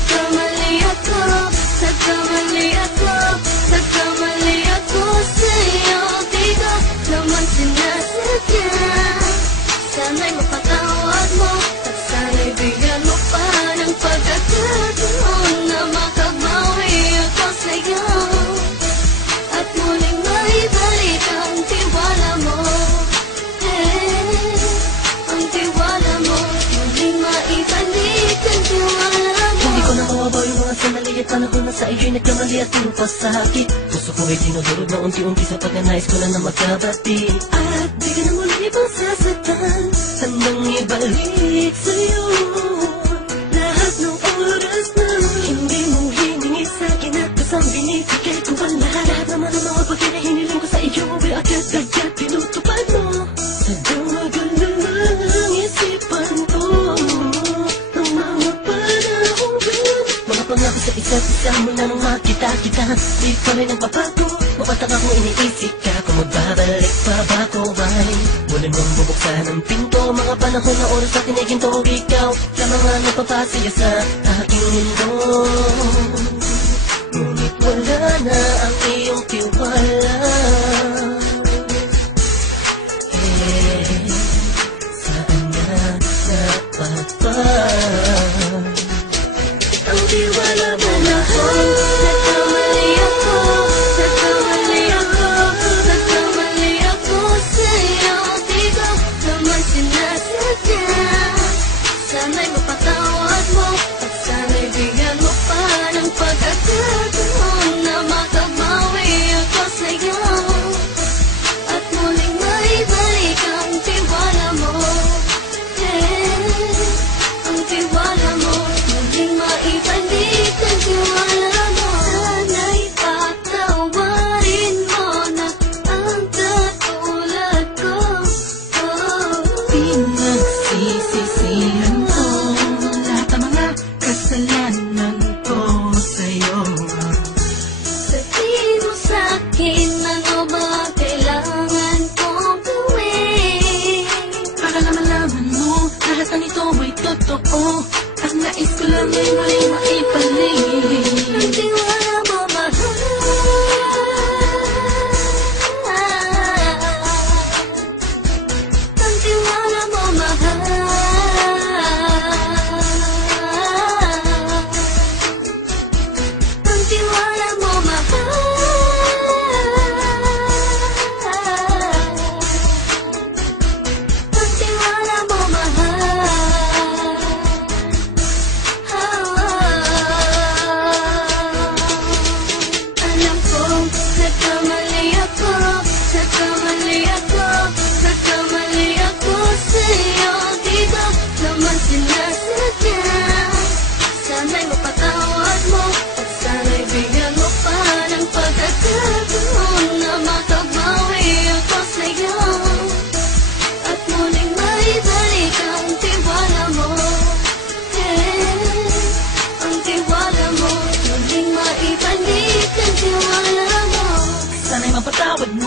nagkamali ako, nagkamali ako, nagkamali ako sa'yo. Di ko naman sinasadya. Sana'y mapatawad mo at sana'y bigyan mo pa ng pagkakataon na makabawi ako sa'yo at muling maibalik ang tiwala mo. Ang tiwala mo, muling maibalik ang tiwala mo. Hindi ko na mawabaw yung mga sandali at panahon na sa iyo'y nagkamali at puro pasakit. Puso ko ay dinudurog na unti-unti sa pagkanais ko lang na magkabati. At di ka na muli pang sasaktan, handang ibalik sa'yo lahat ng oras na hindi mo hiningi sa'kin at kasang binibigay ko ang lahat. Lahat naman ang mga bagay na hiniling ko sa iyo ay agad-agad tinutupad mo. Sadyang maganda ng isipan ko ng mga panahon. Mga pangako sa isa't isa mula nung makita kita, di pa rin nagbabago. Mapatang ako iniisip ka kung magbabalik pa ba ko ay muli mong bubuksan ang pinto. Mga panahon na oras na tiniginto, ikaw lamang ang nagpapasaya sa aking mundo. Ngunit wala na ang iyong tiwala. Saan na napapa ang tiwala mo na ako? Nagkamali ako, nagkamali ako, nagkamali ako sa'yo. Di ko naman sinasadya. Sana'y mapatawad mo at sana'y bigyan mo pa ng pagkakataon na makabawi ako sa'yo at muling maibalik ang tiwala mo. Ang tiwala mo, muling maibalik ang tiwala mo. Sana'y patawarin mo na ang katulad ko. Pinagsisisihan ko lahat ng mga kasalanan ko sa'yo. Sabihin mo sa'kin ano ba kailangan kong gawin Para na malaman mo lahat na nito ay totoo. Ang nais ko lang ay muling maibalik ang tiwala mo, mahal. Ang tiwala mo, mahal. Ang tiwala mo, mahal. Ang tiwala mo, mahal. Alam kong nagkamali ako, nagkamali ako, nagkamali ako sa'yo. Di ko naman sinasadya. Sana'y mapatawad mo at sana'y bigyan mo pa ng pagkakataon na makabawi ako sa'yo at muling maibalik ang tiwala mo. Ang tiwala mo, muling maibalik ang tiwala mo. Sana'y mapatawad mo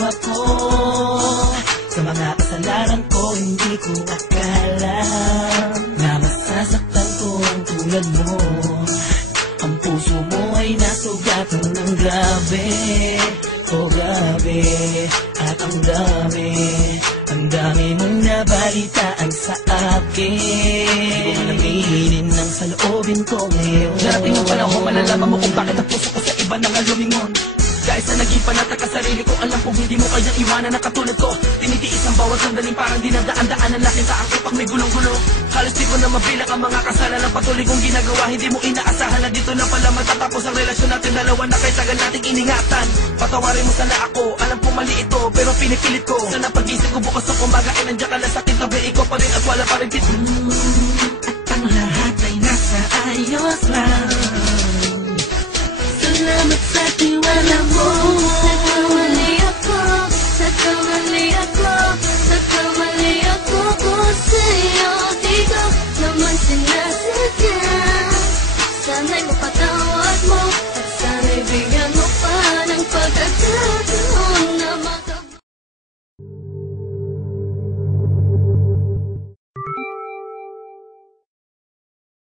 ako sa mga kasalanan ko. Hindi ko akala na masasaktan ko ang tulad mo. Ang puso mo ay nasugatan ng grabe. Oh grabe, at ang dami mong nabalitaan sa akin. Hindi ko man aminin ng saloobin ko ngayon. Darating ang panahon, malalaman mo kung bakit ang puso ko sa iba nang lumingon. Dahil sa naging panatag sa sarili ko, alam kong hindi mo kayang iwanan na katulad ko. Tinitiis ang bawat sandaling parang dinadaan-daan ang laking sa akin pag may gulong-gulo. Halos di ko na mabilang ang mga kasalanan patuloy kong ginagawa. Hindi mo inaasahan na dito na pala matatapos ang relasyon natin dalawa na kahit tagal nating iningatan. Patawarin mo sana ako, alam kong mali ito pero pinipilit ko. Sana pag-isip ko bukas ng kumbaga ay nandiyan ka lang sa tabi. Ikaw pa rin at wala pa rin At ang lahat ay nasa ayos lang. Salamat sa tiwala mo.